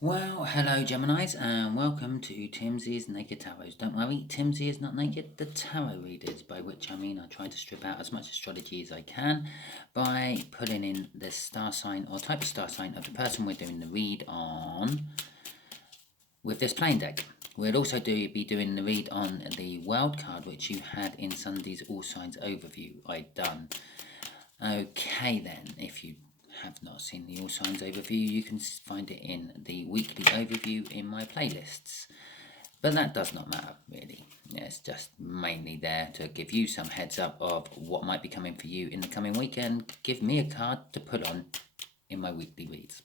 Well, hello Geminis, and welcome to Timsy's Naked Tarot. Don't worry, Timsy is not naked, the tarot readers, by which I mean I try to strip out as much astrology as I can by putting in the star sign or type of star sign of the person we're doing the read on with this playing deck. We'll also be doing the read on the world card, which you had in Sunday's All Signs overview I'd done. Okay then, if you have not seen the All Signs overview, you can find it in the weekly overview in my playlists. But that does not matter, really. It's just mainly there to give you some heads up of what might be coming for you in the coming week and give me a card to put on in my weekly reads.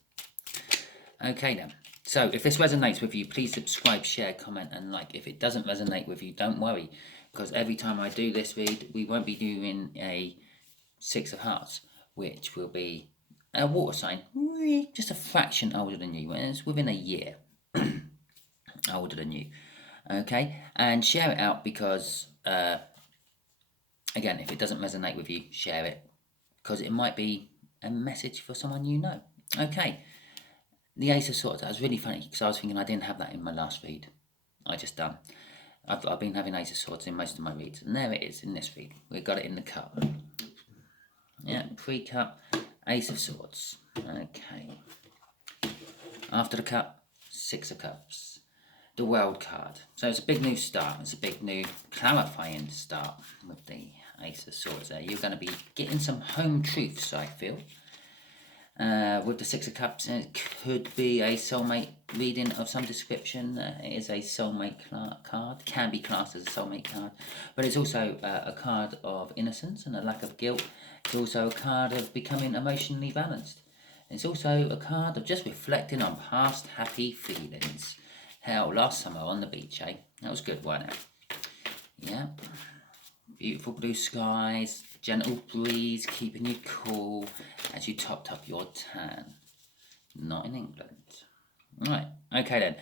Okay then. So if this resonates with you, please subscribe, share, comment, and like. If it doesn't resonate with you, don't worry, because every time I do this read, we won't be doing a Six of Hearts, which will be a water sign, just a fraction older than you, and it's within a year older than you. Okay, and share it out because, again, if it doesn't resonate with you, share it because it might be a message for someone you know. Okay, the Ace of Swords, that was really funny because I was thinking I didn't have that in my last read. I just done. I've been having Ace of Swords in most of my reads, and there it is in this read. We've got it in the cup. Yeah, pre-cut, Ace of Swords. Okay. After the cup, Six of Cups. The World card. So it's a big new start. It's a big new clarifying start with the Ace of Swords there. You're going to be getting some home truths, I feel. With the Six of Cups, it could be a soulmate reading of some description. It is a soulmate card, can be classed as a soulmate card, but it's also a card of innocence and a lack of guilt. It's also a card of becoming emotionally balanced. It's also a card of just reflecting on past happy feelings. Hell, last summer on the beach, eh? That was good, wasn't it? Yeah. Beautiful blue skies, gentle breeze keeping you cool as you topped up your tan. Not in England. Right, okay then.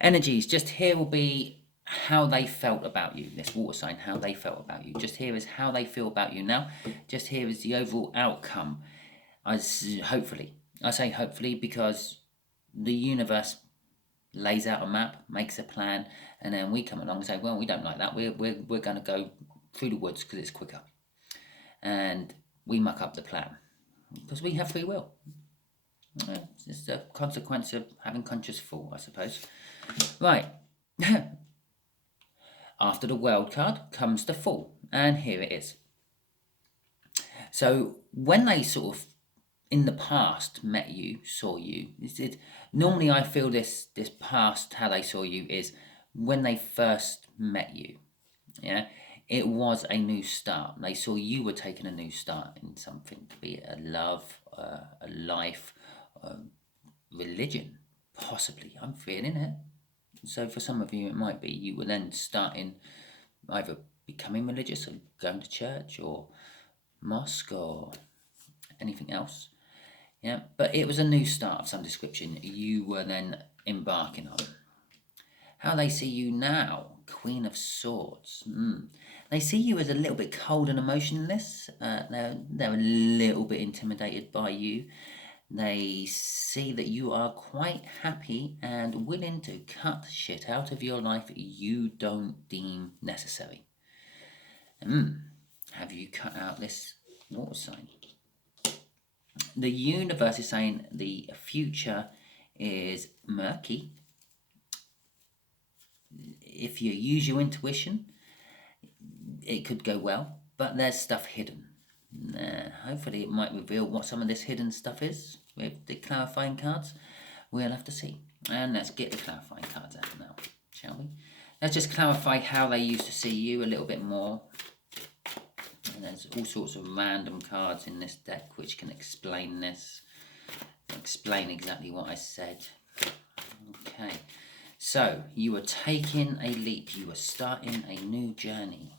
Energies, just here will be how they felt about you, this water sign, how they felt about you. Just here is how they feel about you now. Just here is the overall outcome. Hopefully. I say hopefully because the universe lays out a map, makes a plan, and then we come along and say, well, we don't like that. We're going to go through the woods because it's quicker. And we muck up the plan because we have free will. It's a consequence of having conscious thought, I suppose. Right. After the World card comes the Fool, and here it is. So when they sort of in the past met you, saw you, normally I feel this past how they saw you is when they first met you. Yeah, it was a new start. They saw you were taking a new start in something, to be a love, a life, religion, possibly. I'm feeling it. So for some of you, it might be you were then starting either becoming religious or going to church or mosque or anything else. Yeah, but it was a new start of some description you were then embarking on. How they see you now, Queen of Swords. They see you as a little bit cold and emotionless. They're a little bit intimidated by you. They see that you are quite happy and willing to cut shit out of your life you don't deem necessary. Have you cut out this water sign? The universe is saying the future is murky. If you use your intuition, it could go well, but there's stuff hidden. Hopefully it might reveal what some of this hidden stuff is with the clarifying cards. We'll have to see. And let's get the clarifying cards out now, shall we? Let's just clarify how they used to see you a little bit more. And there's all sorts of random cards in this deck which can explain this, explain exactly what I said. Okay, so you were taking a leap, you were starting a new journey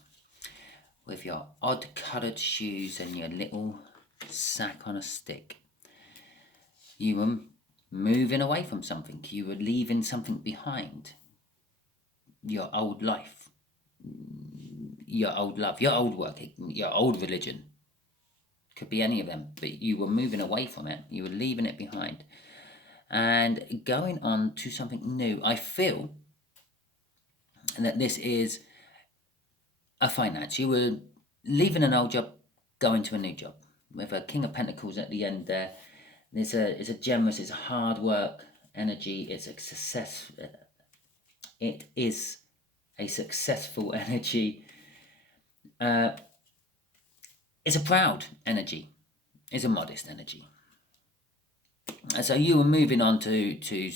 with your odd coloured shoes and your little sack on a stick. You were moving away from something, you were leaving something behind. Your old life, your old love, your old work, your old religion. Could be any of them, but you were moving away from it. You were leaving it behind. and going on to something new. I feel that this is a finance. You were leaving an old job, going to a new job. With a King of Pentacles at the end there, it's a generous, it's a hard work energy. It's a success. It is a successful energy. It's a proud energy. It's a modest energy. And so you were moving on to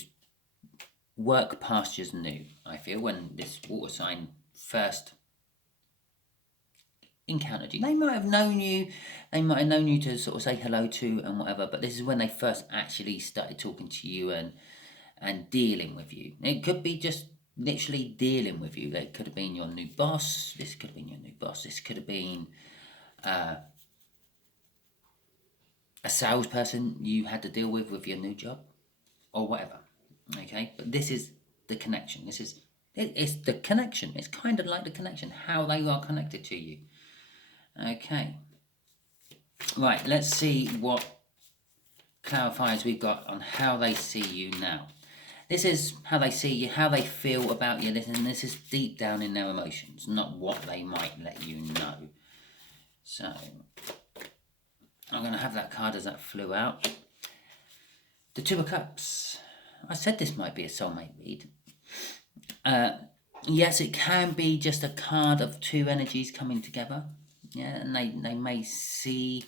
work pastures new, I feel, when this water sign first encountered you. They might have known you to sort of say hello to and whatever, but this is when they first actually started talking to you and dealing with you. It could be just literally dealing with you. It could have been your new boss. This could have been your new boss. This could have been a salesperson you had to deal with your new job, or whatever. Okay, but this is the connection. It's the connection. It's kind of like the connection, how they are connected to you. Okay, right, let's see what clarifiers we've got on how they see you now. This is how they see you, how they feel about you, and this is deep down in their emotions, not what they might let you know. So I'm going to have that card as that flew out. The Two of Cups. I said this might be a soulmate read. Yes, it can be just a card of two energies coming together. Yeah, and they may see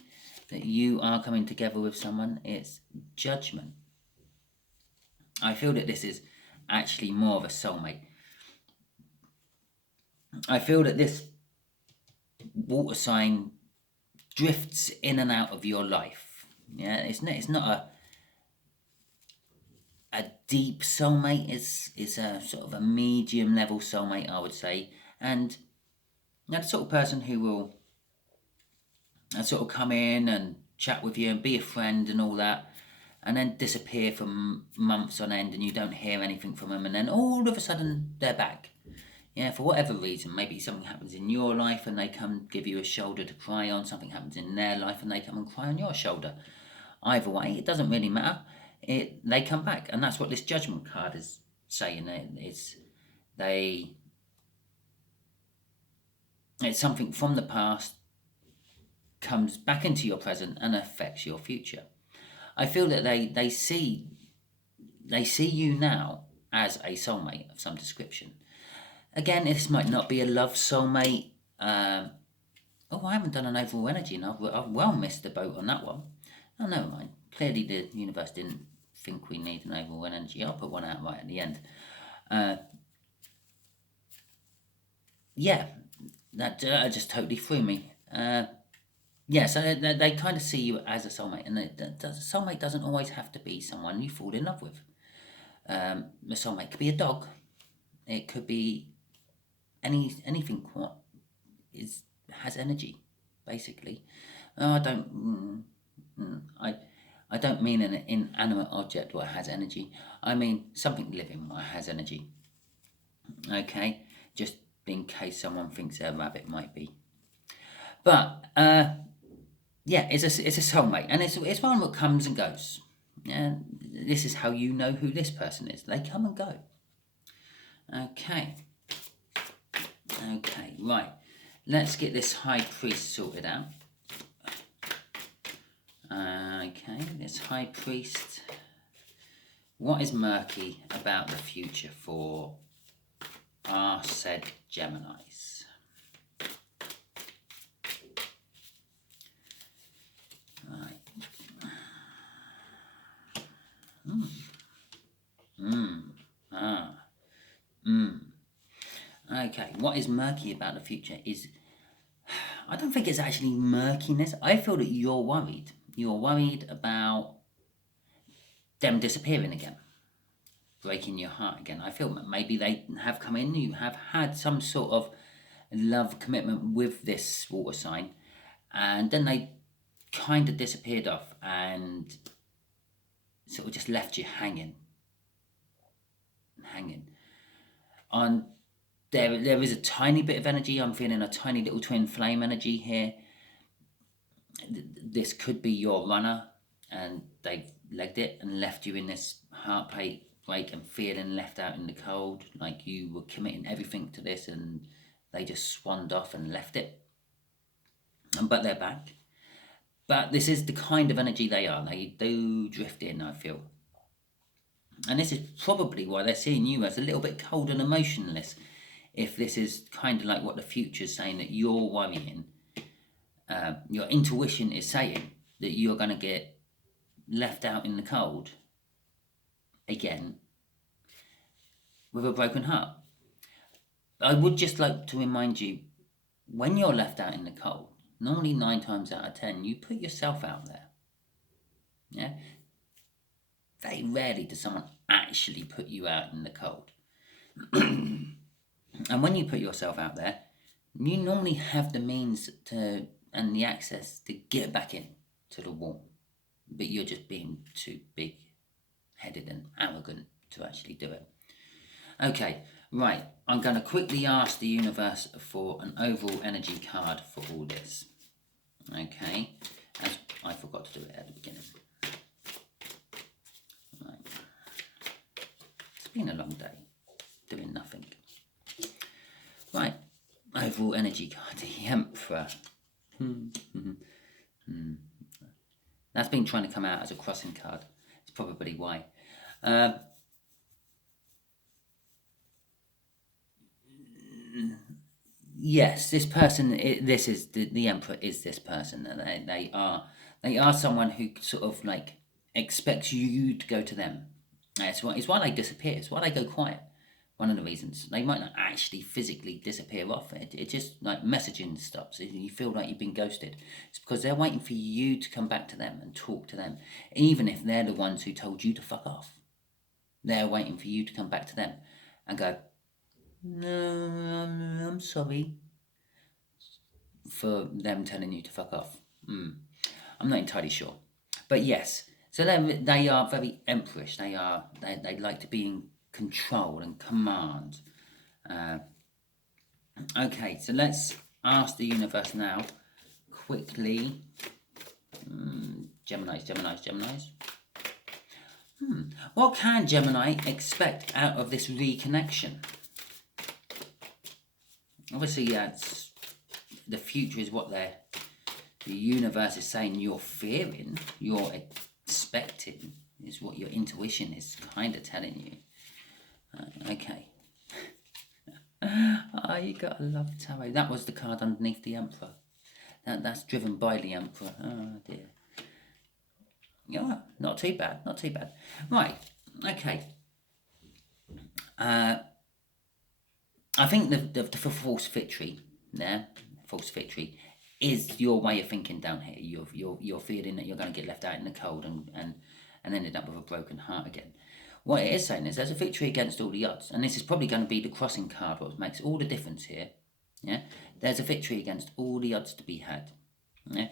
that you are coming together with someone. It's Judgment. I feel that this is actually more of a soulmate. I feel that this water sign drifts in and out of your life. Yeah, it's not a deep soulmate. It's a sort of a medium level soulmate, I would say. And the sort of person who will sort of come in and chat with you and be a friend and all that, and then disappear for months on end, and you don't hear anything from them, and then all of a sudden they're back. Yeah, for whatever reason. Maybe something happens in your life and they come give you a shoulder to cry on. Something happens in their life and they come and cry on your shoulder. Either way, it doesn't really matter. They come back, and that's what this Judgment card is saying. It's something from the past comes back into your present and affects your future. I feel that they see you now as a soulmate of some description. Again, this might not be a love soulmate. I haven't done an overall energy, and I've well missed the boat on that one. Oh, never mind. Clearly the universe didn't think we need an overall energy. I'll put one out right at the end. That just totally threw me. So they kind of see you as a soulmate, and a soulmate doesn't always have to be someone you fall in love with. A soulmate could be a dog. It could be anything what has energy, basically. I don't mean an inanimate object what has energy. I mean something living what has energy. Okay, just in case someone thinks a rabbit might be. But it's a soulmate, and it's one that comes and goes. And this is how you know who this person is. They come and go. Okay, right. Let's get this High Priest sorted out. Okay, this High Priest. What is murky about the future for our said Geminis? Right. Okay, what is murky about the future is, I don't think it's actually murkiness. I feel that you're worried. You're worried about them disappearing again, breaking your heart again. I feel that maybe they have come in, you have had some sort of love commitment with this water sign, and then they kind of disappeared off and sort of just left you hanging. On there is a tiny bit of energy. I'm feeling a tiny little twin flame energy here. This could be your runner, and they've legged it and left you in this heartbreak and feeling left out in the cold, like you were committing everything to this and they just swanned off and left it. But they're back. But this is the kind of energy they are. They do drift in, I feel. And this is probably why they're seeing you as a little bit cold and emotionless. If this is kind of like what the future's saying, that you're worrying, your intuition is saying that you're going to get left out in the cold again with a broken heart. I would just like to remind you, when you're left out in the cold, normally 9 times out of 10, you put yourself out there. Yeah? Very rarely does someone actually put you out in the cold. And when you put yourself out there, you normally have the means to and the access to get back in to the warm. But you're just being too big-headed and arrogant to actually do it. Okay, right. I'm going to quickly ask the universe for an overall energy card for all this. Okay, as I forgot to do it at the beginning. Right. It's been a long day, doing nothing. Right, overall energy card, the Emperor. That's been trying to come out as a crossing card. It's probably why. Yes, this person. This is the Emperor. Is this person? They are someone who sort of like expects you to go to them. It's why they disappear. It's why they go quiet. One of the reasons they might not actually physically disappear off it just like messaging stops. You feel like you've been ghosted. It's because they're waiting for you to come back to them and talk to them, even if they're the ones who told you to fuck off. They're waiting for you to come back to them and go, no, I'm sorry for them telling you to fuck off. I'm not entirely sure, but yes. So they are very emperorish. They like to be in control and command. Okay, so let's ask the universe now, quickly. Geminis. What can Gemini expect out of this reconnection? Obviously, the future is what the universe is saying you're fearing, you're expecting, is what your intuition is kind of telling you. Okay. Oh, you gotta love tarot. That was the card underneath the Emperor. That's driven by the Emperor. Oh dear. Yeah, not too bad. Right. Okay. I think the false victory there, false victory, is your way of thinking down here. You're feeling that you're going to get left out in the cold and ended up with a broken heart again. What it is saying is there's a victory against all the odds, and this is probably going to be the crossing card, what makes all the difference here. Yeah, there's a victory against all the odds to be had. Yeah?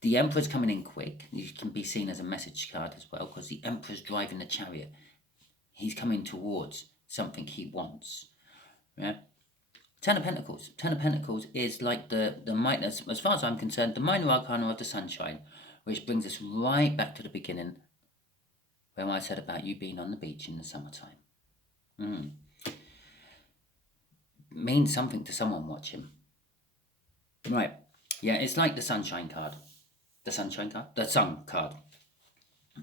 The Emperor's coming in quick. You can be seen as a message card as well, because the Emperor's driving the chariot. He's coming towards something he wants. Yeah. Ten of Pentacles. Ten of Pentacles is like the minor, as far as I'm concerned, the minor arcana of the sunshine, which brings us right back to the beginning, where I said about you being on the beach in the summertime. Means something to someone watching. Right. Yeah, it's like the sunshine card. The sun card.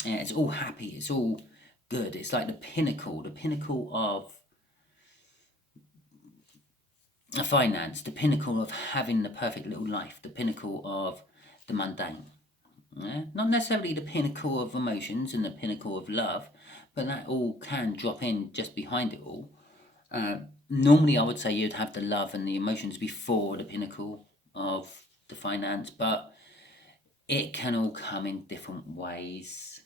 Yeah, it's all happy. It's all good. It's like the pinnacle of finance, the pinnacle of having the perfect little life, the pinnacle of the mundane. Yeah? Not necessarily the pinnacle of emotions and the pinnacle of love, but that all can drop in just behind it all. Normally, I would say you'd have the love and the emotions before the pinnacle of the finance, but it can all come in different ways.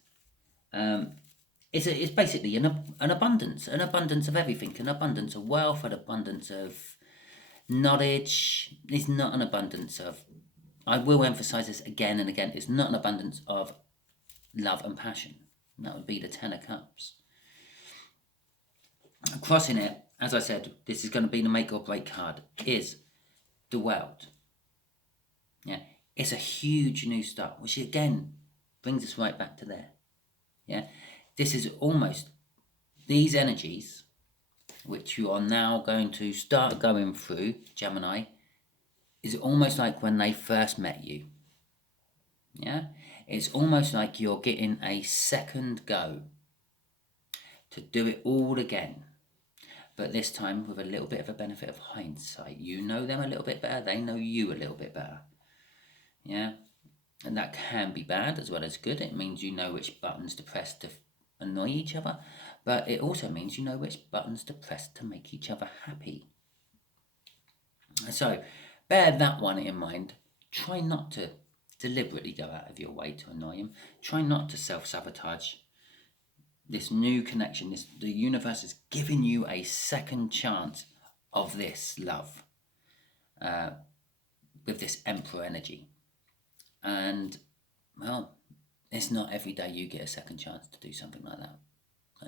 It's basically an abundance of everything, an abundance of wealth, an abundance of knowledge. It's not an abundance of, I will emphasize this again and again, it's not an abundance of love and passion. That would be the Ten of Cups. Crossing it, as I said, this is going to be the make or break card, is the World. Yeah, it's a huge new start, which again brings us right back to there. Yeah, this is almost these energies which you are now going to start going through, Gemini, is almost like when they first met you. Yeah, it's almost like you're getting a second go to do it all again, but this time with a little bit of a benefit of hindsight. You know them a little bit better, they know you a little bit better. Yeah, and that can be bad as well as good. It means you know which buttons to press to annoy each other, but it also means you know which buttons to press to make each other happy. So bear that one in mind. Try not to deliberately go out of your way to annoy him. Try not to self-sabotage this new connection. The universe is giving you a second chance of this love with this Emperor energy. And, well, it's not every day you get a second chance to do something like that.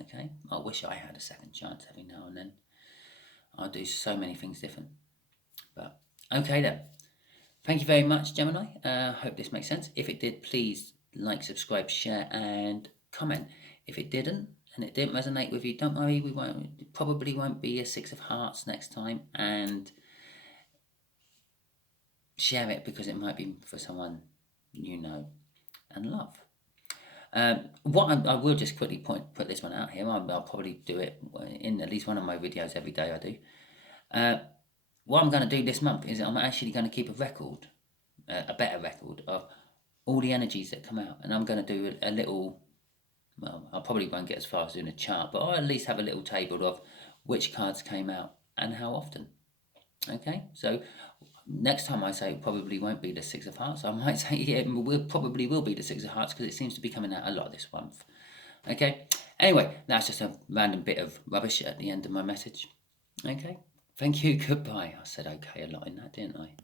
Okay? I wish I had a second chance every now and then. I do so many things different. But, okay then. Thank you very much, Gemini. Hope this makes sense. If it did, please like, subscribe, share, and comment. If it didn't, and it didn't resonate with you, don't worry. It probably won't be a 6 of Hearts next time. And share it because it might be for someone you know and love. I will just quickly put this one out here. I'll probably do it in at least one of my videos every day I do. What I'm going to do this month is I'm actually going to keep a record, a better record of all the energies that come out. And I'm going to do a little, well, I probably won't get as far as doing a chart, but I'll at least have a little table of which cards came out and how often. Okay, so next time I say it probably won't be the 6 of Hearts, I might say it probably will be the 6 of Hearts because it seems to be coming out a lot this month. Okay, anyway, that's just a random bit of rubbish at the end of my message. Okay, thank you, goodbye. I said okay a lot in that, didn't I?